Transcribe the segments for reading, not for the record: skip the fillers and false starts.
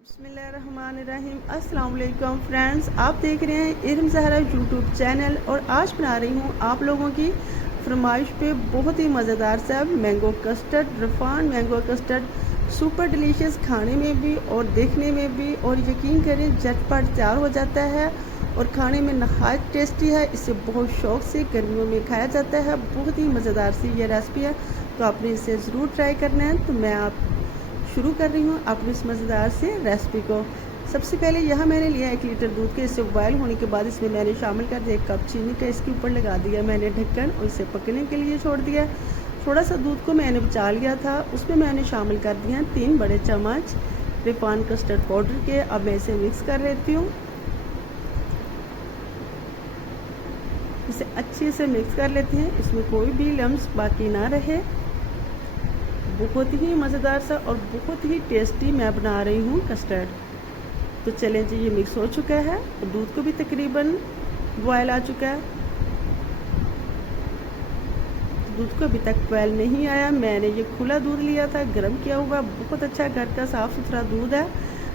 बिस्मिल्लाहिर्रहमानिर्रहीम। अस्सलाम वालेकुम फ्रेंड्स, आप देख रहे हैं इल्म ज़हरा यूट्यूब चैनल और आज बना रही हूँ आप लोगों की फरमाइश पे बहुत ही मज़ेदार सा mango custard. Rafhan mango custard super delicious, खाने में भी और देखने में भी, और यकीन करें झटपट तैयार हो जाता है और खाने में नहायत टेस्टी है। इसे बहुत शौक़ से गर्मियों में खाया जाता है। बहुत ही मज़ेदार सी ये रेसिपी है, तो आपने इसे ज़रूर ट्राई करना है। तो मैं आप शुरू कर रही हूँ अपनी इस मज़ेदार से रेसिपी को। सबसे पहले यहाँ मैंने लिया 1 लीटर दूध के। इसे बॉयल होने के बाद इसमें मैंने शामिल कर दिया 1 कप चीनी का। इसके ऊपर लगा दिया मैंने ढक्कन और इसे पकने के लिए छोड़ दिया। थोड़ा सा दूध को मैंने बचा लिया था, उसमें मैंने शामिल कर दिया 3 बड़े चम्मच रिफाइंड कस्टर्ड पाउडर के। अब मैं इसे मिक्स कर लेती हूँ। इसे अच्छे से मिक्स कर लेते हैं, इसमें कोई भी लम्स बाकी ना रहे। बहुत ही मज़ेदार सा और बहुत ही टेस्टी मैं बना रही हूँ कस्टर्ड। तो चलें जी, ये मिक्स हो चुका है और दूध को भी तकरीबन बॉयल आ चुका है। दूध को अभी तक बॉयल नहीं आया। मैंने ये खुला दूध लिया था, गर्म किया हुआ, बहुत अच्छा घर का साफ़ सुथरा दूध है।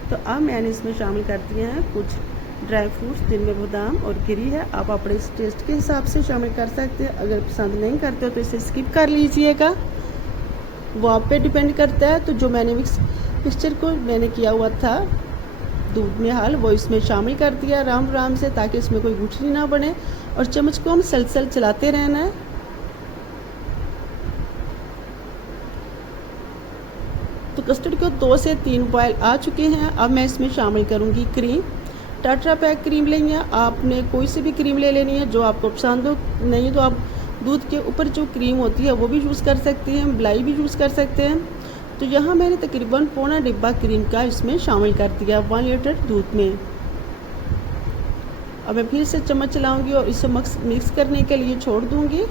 तो अब मैंने इसमें शामिल कर दिए हैं कुछ ड्राई फ्रूट्स, जिनमें बादाम और गिरी है। आप अपने टेस्ट के हिसाब से शामिल कर सकते हैं। अगर पसंद नहीं करते हो तो इसे स्किप कर लीजिएगा, वो आप पे डिपेंड करता है। तो जो मैंने मिक्सचर को मैंने किया हुआ था दूध में हाल, वो इसमें शामिल कर दिया राम राम से, ताकि इसमें कोई गुठली ना बने। और चम्मच को हम सलसल चलाते रहना है। तो कस्टर्ड को 2 से 3 बॉयल आ चुके हैं। अब मैं इसमें शामिल करूँगी क्रीम। टाट्रा पैक क्रीम लेंगे, आपने कोई सी भी क्रीम ले लेनी है जो आपको पसंद हो। नहीं तो आप दूध के ऊपर जो क्रीम होती है वो भी यूज़ कर सकते हैं, मलाई भी यूज़ कर सकते हैं। तो यहाँ मैंने तकरीबन पौना डिब्बा क्रीम का इसमें शामिल कर दिया 1 लीटर दूध में। अब मैं फिर से चम्मच चलाऊंगी और इसे मिक्स करने के लिए छोड़ दूंगी।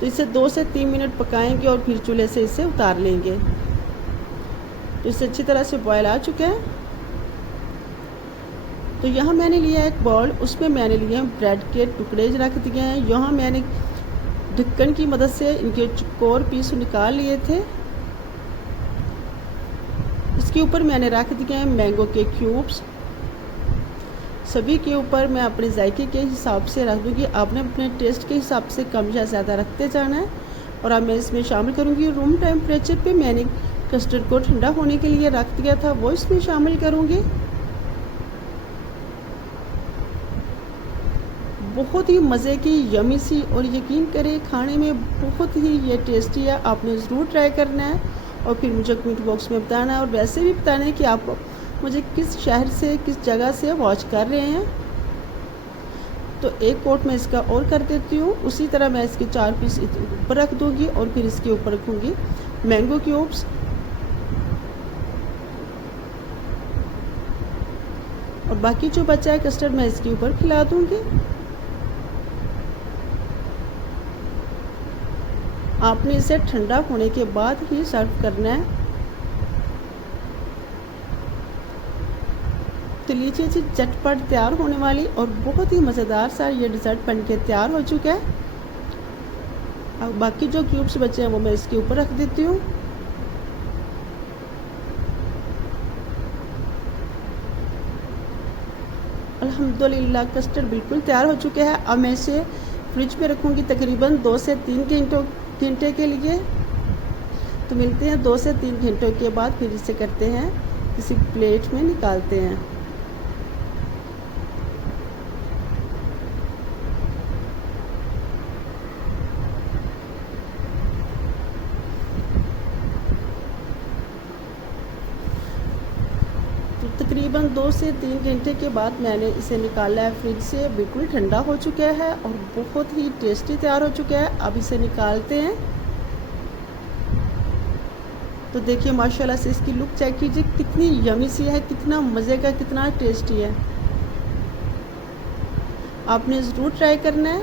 तो इसे 2 से 3 मिनट पकाएंगे और फिर चूल्हे से इसे उतार लेंगे। तो इसे अच्छी तरह से बॉयल आ चुका है। तो यहाँ मैंने लिया एक बाउल, उसमें मैंने लिए ब्रेड के टुकड़े रख दिए हैं। यहाँ मैंने ढक्कन की मदद से इनके चौकोर पीस निकाल लिए थे। इसके ऊपर मैंने रख दिए हैं मैंगो के क्यूब्स। सभी के ऊपर मैं अपने जायके के हिसाब से रख दूँगी, आपने अपने टेस्ट के हिसाब से कम या ज़्यादा रखते जाना है। और अब मैं इसमें शामिल करूँगी रूम टेम्परेचर पे मैंने कस्टर्ड को ठंडा होने के लिए रख दिया था, वो इसमें शामिल करूँगी। बहुत ही मज़े की यमी सी, और यकीन करें खाने में बहुत ही ये टेस्टी है। आपने ज़रूर ट्राई करना है और फिर मुझे कमेंट बॉक्स में बताना है, और वैसे भी बताना है कि आप मुझे किस शहर से, किस जगह से वॉच कर रहे हैं। तो एक कोट मैं इसका और कर देती हूँ। उसी तरह मैं इसके 4 पीस ऊपर रख दूँगी और फिर इसके ऊपर रखूँगी मैंगो क्यूब्स। और बाकी जो बचा है कस्टर्ड मैं इसके ऊपर खिला दूँगी। आपने इसे ठंडा होने के बाद ही सर्व करना है। तो लीजिए जी, झटपट तैयार होने वाली और बहुत ही मज़ेदार सा ये डिज़र्ट बनके तैयार हो चुका है। अब बाकी जो क्यूब्स बचे हैं वो मैं इसके ऊपर रख देती हूँ। अल्हम्दुलिल्लाह कस्टर्ड बिल्कुल तैयार हो चुके हैं। अब मैं इसे फ्रिज में रखूँगी तकरीबन 2 से 3 घंटे के लिए। तो मिलते हैं 2 से 3 घंटों के बाद, फिर इसे करते हैं किसी प्लेट में निकालते हैं। तो तकरीबन 2 से 3 घंटे के बाद मैंने इसे निकाला है फ्रिज से। बिल्कुल ठंडा हो चुका है और बहुत ही टेस्टी तैयार हो चुका है। अब इसे निकालते हैं। तो देखिए माशाल्लाह से इसकी लुक चेक कीजिए, कितनी यमी सी है, कितना मज़े का, कितना टेस्टी है। आपने ज़रूर ट्राई करना है।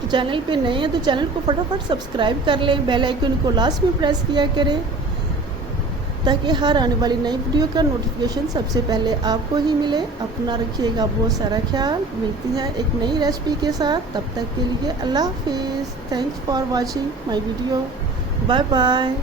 तो चैनल पे नए हैं तो चैनल को फटाफट सब्सक्राइब कर लें, बेल आइकन को लास्ट में प्रेस किया करें, ताकि हर आने वाली नई वीडियो का नोटिफिकेशन सबसे पहले आपको ही मिले। अपना रखिएगा बहुत सारा ख्याल। मिलती है एक नई रेसिपी के साथ, तब तक के लिए अल्लाह हाफिज़। Thanks for watching my video. Bye bye.